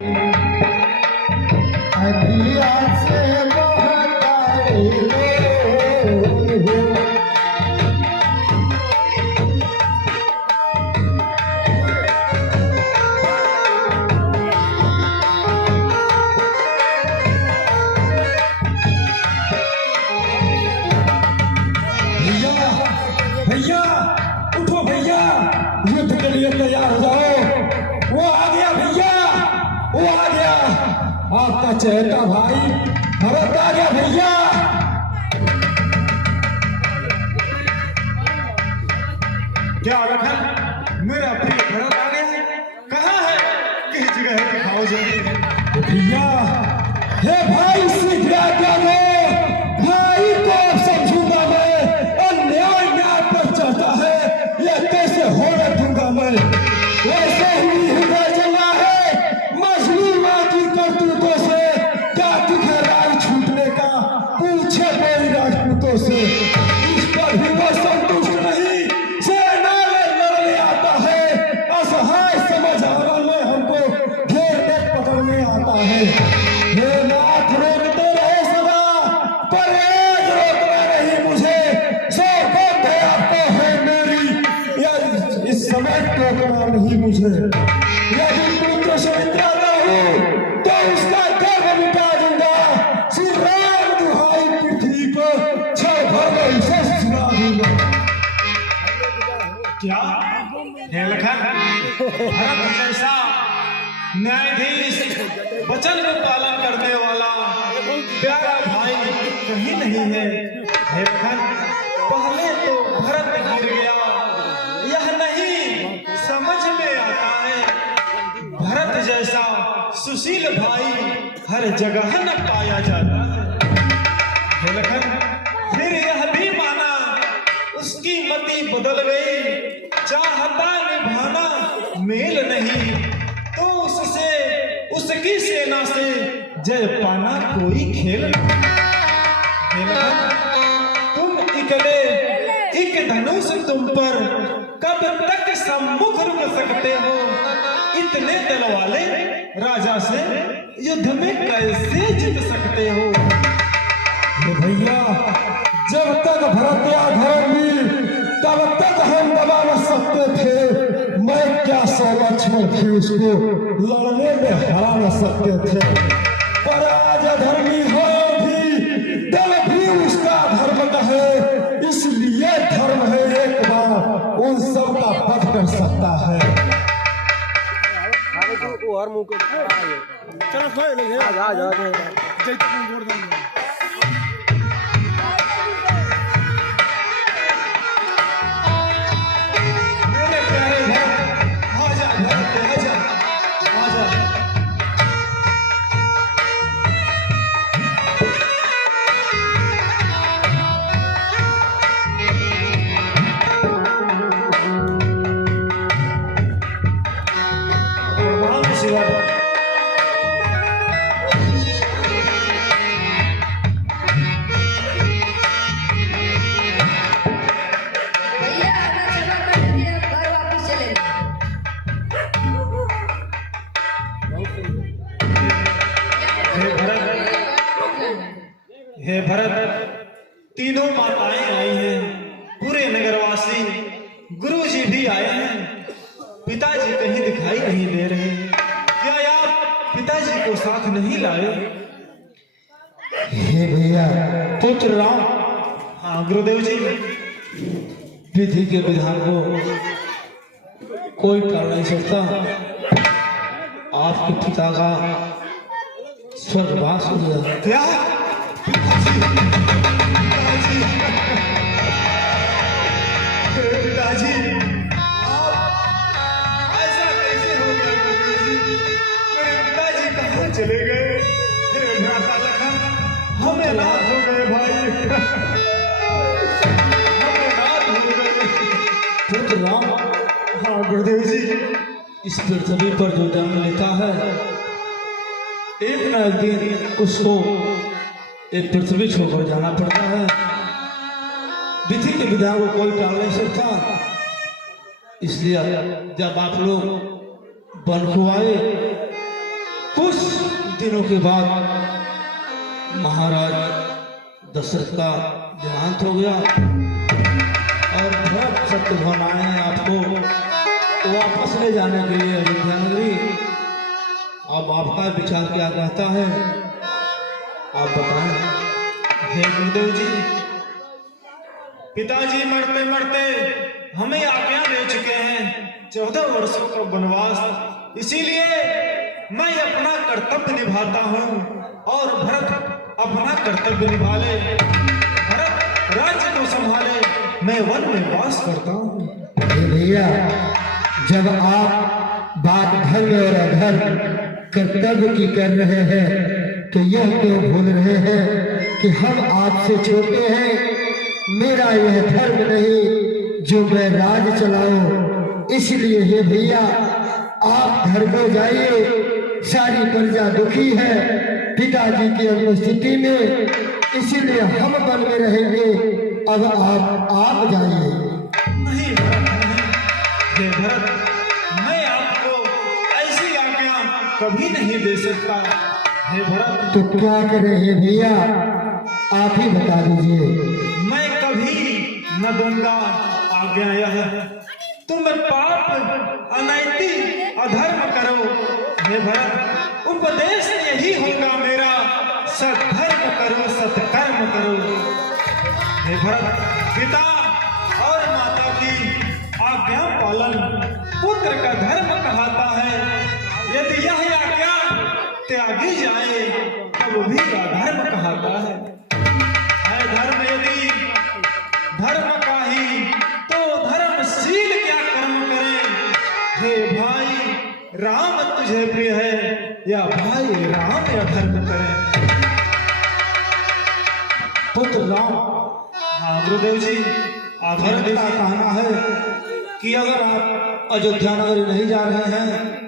अखिया से बहकाए भैया उठो भैया, युद्ध के लिए तैयार हो जाओ। वो आ गया भैया, वो आ गया, आपका चहेता भाई भरत आ गया भैया। क्या लखन, मेरा प्रिय भरत आ गया? कहाँ है? किस जगह है? दिखाओ जल्दी। भैया हे भाई सीख आज्ञा दो, भाई को अब समझूंगा मैं। अन्याय न्याय पर चढ़ता है, यह कैसे होने दूंगा मैं। वैसे ही हृदय जला है मछली माँ की करतूतों से। क्या तुझे राज छूटने का पूछे कोई राजपूतों से। इस पर भी वो संतुष्ट नहीं, सेना में लड़ने आता है। असहाय समझ आवा में हमको घेरने पकड़ने आता है। हे नाथ रोकते रहे सदा, पर एक रोकना नहीं मुझे। सौगंध है आपको है मेरी, यह इस समय टोकना नहीं मुझे। यदि पुत्र सुमित्रा न हो तो उसका गर्भ मिटा दूंगा। श्री राम दुहाई पृथ्वी को क्षण भर में इसे सुना दूंगा। क्या हे लखन, भरत जैसा न्यायाधीश, वचन का पालन करने वाला प्यारा भाई कहीं नहीं है। हे लखन, पहले तो भरत गिर गया, यह नहीं समझ में आता है। भरत जैसा सुशील भाई हर जगह न पाया जाता है। हे लखन, फिर यह भी माना उसकी मति बदल गई। चाहता निभाना मेल नहीं, तो उससे उसकी सेना से जय पाना कोई खेल नहीं। हे लखन, तुम इकले एक धनुष तुम पर कब तक सम्मुख रुक सकते हो। इतने दल वाले राजा से युद्ध में कैसे जीत सकते हो। हे भैया जब तक भरत या धर्मवीर तब तक हम दबा न सकते थे। मैं क्या 100 लक्ष्मण भी उसको लड़ने में हरा न सकते थे। पर आज अधर्मी हो भी दल भी उसका धर्म कहे, इसलिए धर्म है एक बार उन सब का वध कर सकता है। चलो सोए नहीं है, आ जा मेरे प्यारे भरत, आजा भरत, आजा आजा। प्रणाम शिवर। भैया अपना सेवा करके अब घर वापस चले। हे भरत, हे भरत, तीनों माताएं आई हैं, पूरे नगरवासी, गुरुजी भी आए हैं। पिताजी कहीं दिखाई नहीं दे रहे। क्या आप पिताजी को साथ नहीं लाए? हे भैया पुत्र राम। हाँ गुरुदेव जी। विधि के विधान को कोई टाल नहीं सकता। आपके पिता का स्वर्गवास हो गया। क्या पिताजी, पिताजी, आप ऐसा कैसे हो गया गुरुदेव जी? मेरे पिताजी कहाँ चले गए? हे भ्राता लखन, हमें रात हो गए भाई, हमें रात हो गए। पुत्र राम हाँ गुरुदेव जी। इस पृथ्वी पर जो जन्म लेता है एक न एक दिन उसको एक पृथ्वी छोड़कर जाना पड़ता है। विधि के विधान को कोई टाल नहीं सकता। इसलिए जब आप लोग वन को आए कुछ दिनों के बाद महाराज दशरथ का देहांत हो गया और भरत शत्रुघ्न आए हैं आपको वापस ले जाने के लिए अयोध्या नगरी। अब आपका विचार क्या कहता है, आप बताएं। हे गुरुदेव जी, पिताजी मरते मरते हमें आज्ञा दे चुके हैं 14 वर्षों का वनवास, इसीलिए मैं अपना कर्तव्य निभाता हूँ और भरत अपना कर्तव्य निभा ले, भरत राज्य को संभाले, मैं वन में वास करता हूँ। भैया, जब आप बात धर्म और अधर्म कर्तव्य की कर रहे हैं तो यह क्यों भूल रहे हैं कि हम आपसे छोटे हैं। मेरा यह धर्म नहीं जो मैं राज चलाऊं, इसलिए हे भैया आप घर को जाइए। सारी प्रजा दुखी है पिताजी की अनुपस्थिति में, इसीलिए हम वन में रहेंगे। अब आप जाइए। नहीं भरत, नहीं। हे भरत, मैं आपको ऐसी आज्ञा कभी नहीं दे सकता। हे भरत, तो क्या करें हे भैया, आप ही बता दीजिए। मैं कभी न दूंगा आज्ञा यह, तुम पाप अनैतिक अधर्म करो। हे भरत, उपदेश यही होगा मेरा, सद्धर्म करो सत्कर्म करो। हे भरत, पिता और माता की आज्ञा पालन पुत्र का धर्म कहलाता है। यदि यह आज्ञा त्यागी जाए तब भी का धर्म कहलाता है। धर्म यदि धर्म का ही तो धर्मशील क्या कर्म करे। हे भाई, राम तुझे प्रिय है या भाई राम या धर्म करे। पुत्र राम, हाँ गुरुदेव जी, भरत का कहना है कि अगर आप अयोध्या नगरी नहीं जा रहे हैं